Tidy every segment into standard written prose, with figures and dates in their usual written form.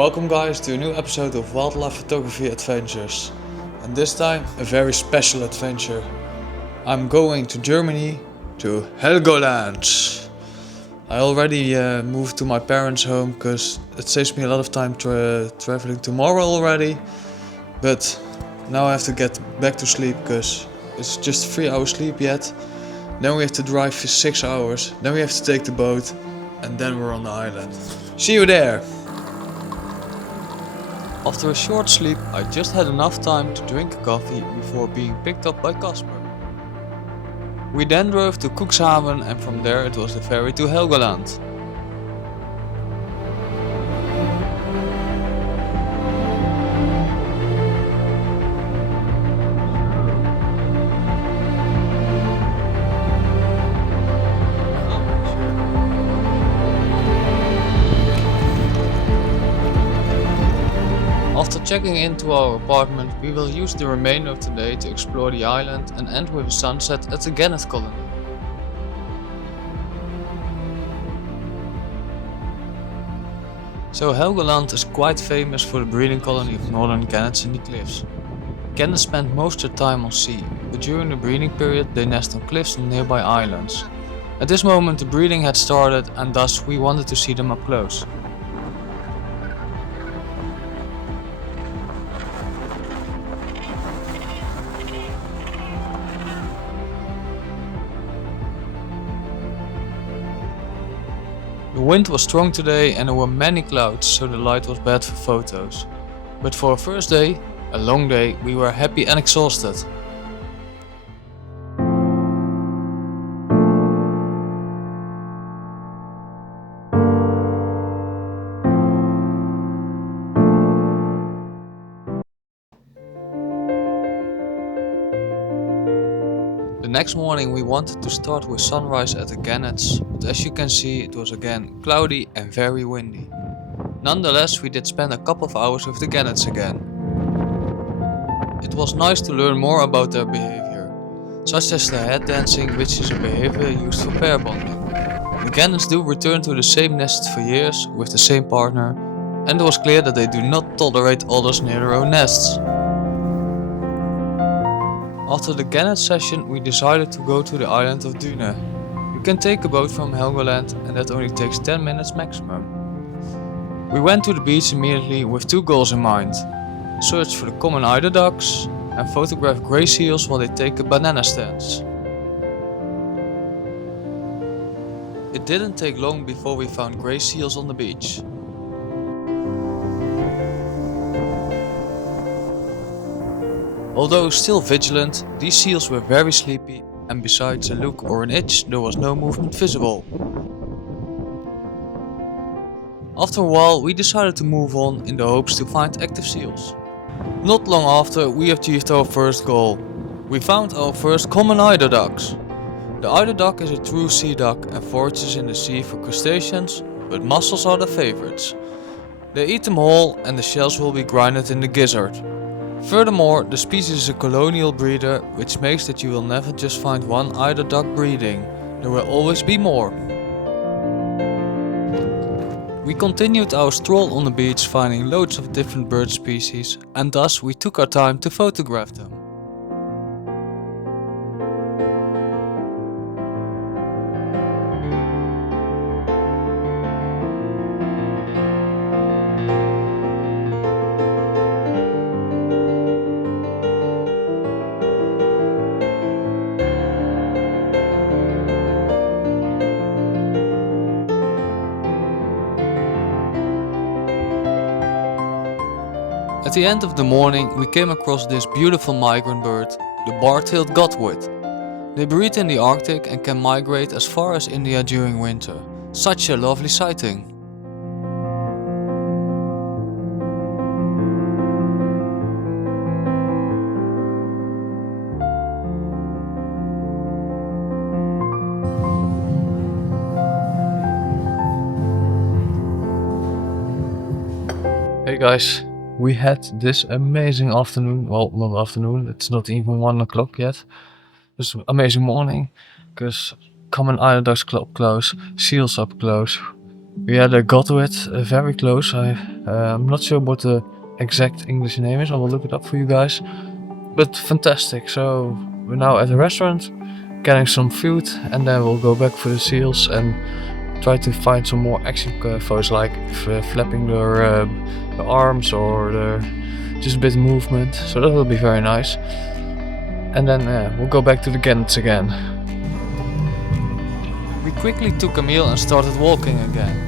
Welcome guys to a new episode of Wildlife Photography Adventures, and this time a very special adventure. I'm going to Germany, to Helgoland. I already moved to my parents' home because it saves me a lot of time traveling tomorrow already, but now I have to get back to sleep because it's just 3 hours sleep yet. Then we have to drive for 6 hours, then we have to take the boat, and then we're on the island. See you there! After a short sleep, I just had enough time to drink a coffee before being picked up by Casper. We then drove to Cuxhaven and from there it was the ferry to Helgoland. After checking into our apartment, we will use the remainder of the day to explore the island and end with a sunset at the Gannet colony. So Helgoland is quite famous for the breeding colony of Northern Gannets in the cliffs. Gannets spend most of their time on sea, but during the breeding period they nest on cliffs on nearby islands. At this moment the breeding had started and thus we wanted to see them up close. The wind was strong today and there were many clouds, so the light was bad for photos. But for a first day, a long day, we were happy and exhausted. The next morning we wanted to start with sunrise at the Gannets, but as you can see it was again cloudy and very windy. Nonetheless, we did spend a couple of hours with the Gannets again. It was nice to learn more about their behavior, such as the head dancing, which is a behavior used for pair bonding. The Gannets do return to the same nest for years with the same partner, and it was clear that they do not tolerate others near their own nests. After the Gannet session we decided to go to the island of Düne. You can take a boat from Helgoland and that only takes 10 minutes maximum. We went to the beach immediately with two goals in mind. Search for the common Eider ducks and photograph grey seals while they take a banana stance. It didn't take long before we found grey seals on the beach. Although still vigilant, these seals were very sleepy and besides a look or an itch there was no movement visible. After a while we decided to move on in the hopes to find active seals. Not long after we achieved our first goal. We found our first common eider ducks. The eider duck is a true sea duck and forages in the sea for crustaceans, but mussels are their favorites. They eat them whole and the shells will be grinded in the gizzard. Furthermore, the species is a colonial breeder, which makes that you will never just find one eider duck breeding. There will always be more. We continued our stroll on the beach finding loads of different bird species and thus we took our time to photograph them. At the end of the morning we came across this beautiful migrant bird, the bar-tailed Godwit. They breed in the Arctic and can migrate as far as India during winter. Such a lovely sighting. Hey guys. We had this amazing afternoon, well not afternoon, it's not even 1 o'clock yet. This amazing morning, because common eider ducks up close, seals up close. We had a Godwits very close. I'm not sure what the exact English name is. I will look it up for you guys. But fantastic. So we're now at a restaurant, getting some food, and then we'll go back for the seals and try to find some more action photos, like flapping their arms or just a bit of movement. So that will be very nice. And then we'll go back to the Gannets again. We quickly took a meal and started walking again.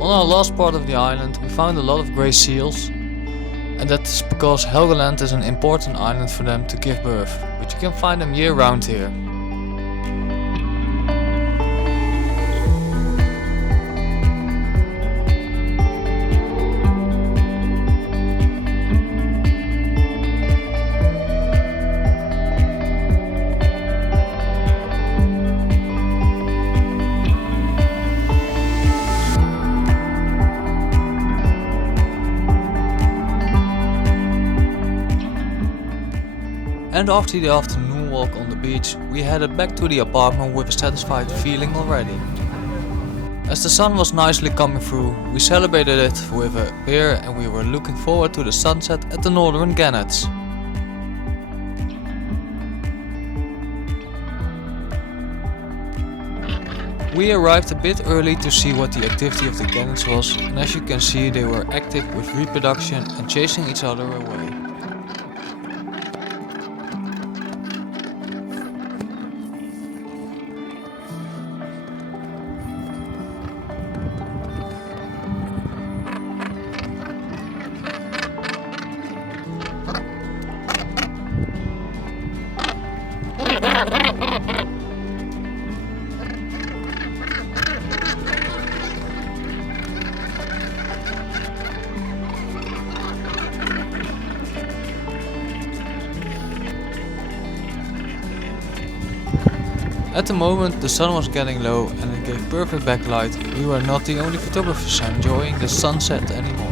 On our last part of the island we found a lot of grey seals, and that's because Helgoland is an important island for them to give birth, but you can find them year round here. And after the afternoon walk on the beach, we headed back to the apartment with a satisfied feeling already. As the sun was nicely coming through, we celebrated it with a beer and we were looking forward to the sunset at the Northern Gannets. We arrived a bit early to see what the activity of the Gannets was, and as you can see they were active with reproduction and chasing each other away. At the moment the sun was getting low and it gave perfect backlight. We were not the only photographers enjoying the sunset anymore.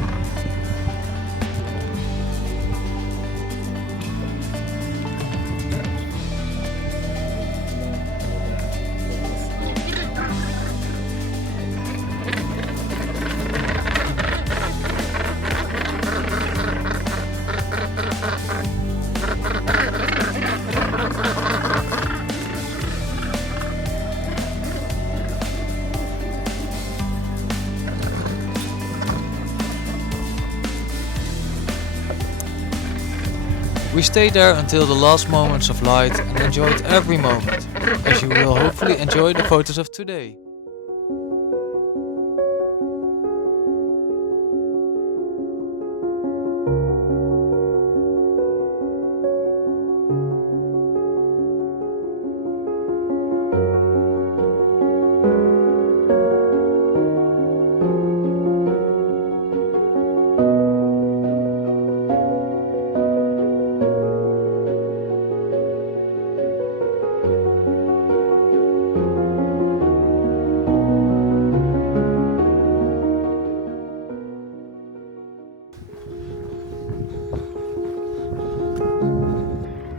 We stayed there until the last moments of light and enjoyed every moment, as you will hopefully enjoy the photos of today.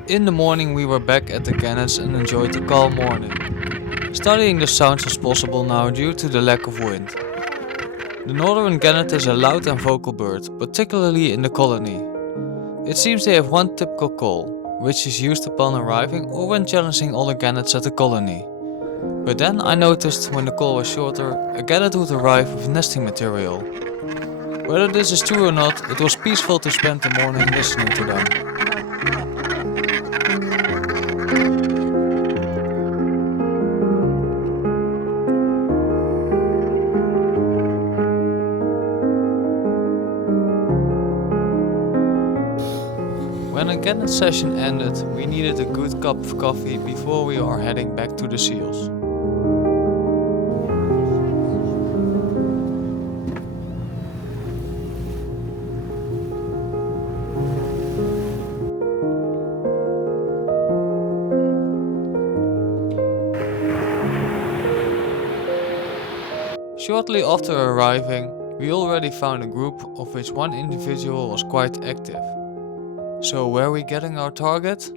In the morning we were back at the Gannets and enjoyed the calm morning. Studying the sounds was possible now due to the lack of wind. The Northern Gannet is a loud and vocal bird, particularly in the colony. It seems they have one typical call, which is used upon arriving or when challenging other Gannets at the colony. But then I noticed when the call was shorter, a Gannet would arrive with nesting material. Whether this is true or not, it was peaceful to spend the morning listening to them. When the Gannet session ended, we needed a good cup of coffee before we are heading back to the seals. Shortly after arriving, we already found a group of which one individual was quite active. So were we getting our target?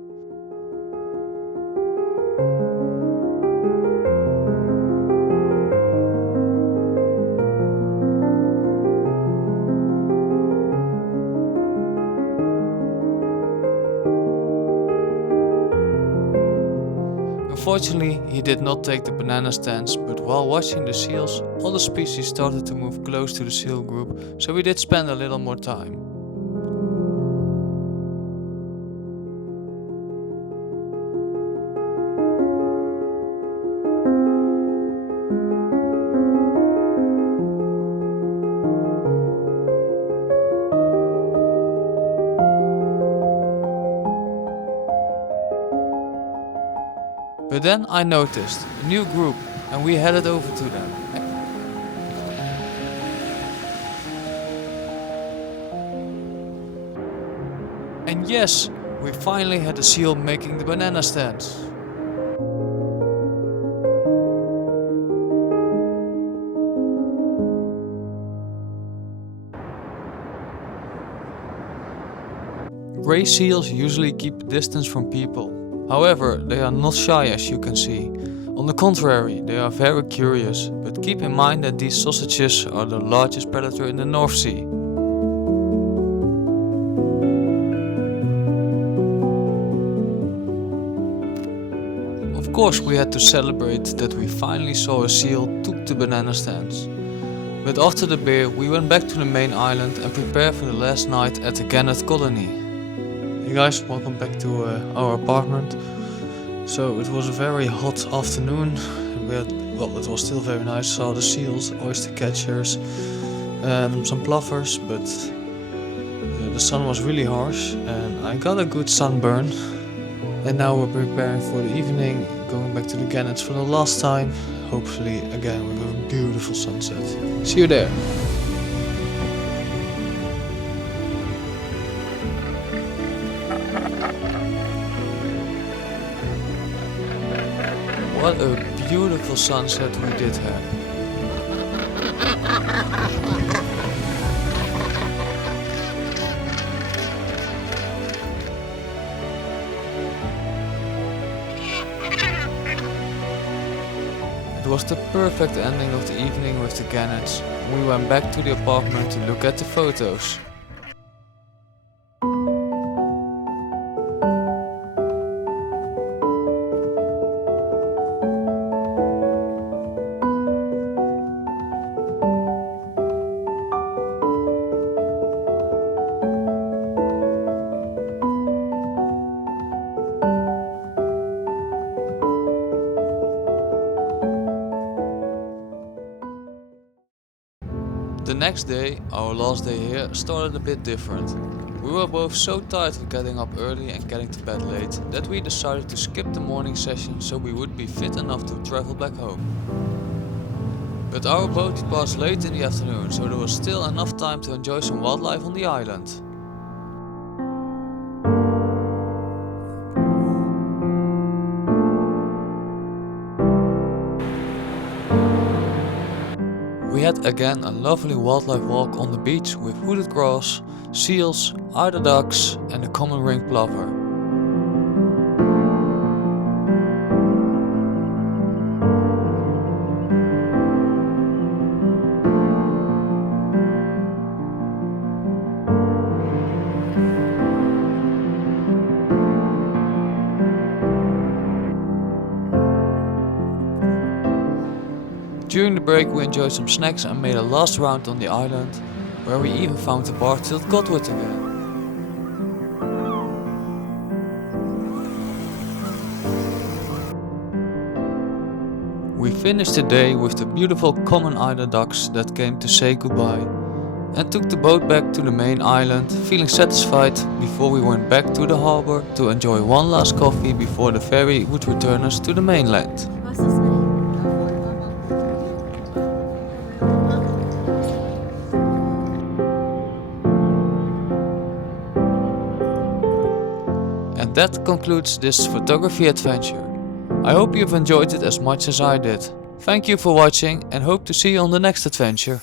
Unfortunately, he did not take the banana stands, but while watching the seals, all the species started to move close to the seal group, so we did spend a little more time. But then I noticed a new group and we headed over to them. And yes, we finally had a seal making the banana stands. Grey seals usually keep a distance from people. However, they are not shy, as you can see. On the contrary, they are very curious, but keep in mind that these sausages are the largest predator in the North Sea. Of course, we had to celebrate that we finally saw a seal took the banana stands. But after the beer, we went back to the main island and prepared for the last night at the Gannet colony. Hey guys, welcome back to our apartment. So it was a very hot afternoon. It was still very nice. Saw the seals, oyster catchers, some plovers, but the sun was really harsh and I got a good sunburn. And now we're preparing for the evening, going back to the Gannets for the last time. Hopefully again with a beautiful sunset. See you there. What a beautiful sunset we did have. It was the perfect ending of the evening with the Gannets. We went back to the apartment to look at the photos. The next day, our last day here, started a bit different. We were both so tired of getting up early and getting to bed late that we decided to skip the morning session so we would be fit enough to travel back home. But our boat departs late in the afternoon, so there was still enough time to enjoy some wildlife on the island. We had again a lovely wildlife walk on the beach with hooded grouse, seals, eider ducks and the common ringed plover. During the break we enjoyed some snacks and made a last round on the island, where we even found the bar-tailed Godwit again. We finished the day with the beautiful common eider ducks that came to say goodbye, and took the boat back to the main island, feeling satisfied before we went back to the harbor to enjoy one last coffee before the ferry would return us to the mainland. And that concludes this photography adventure. I hope you've enjoyed it as much as I did. Thank you for watching and hope to see you on the next adventure.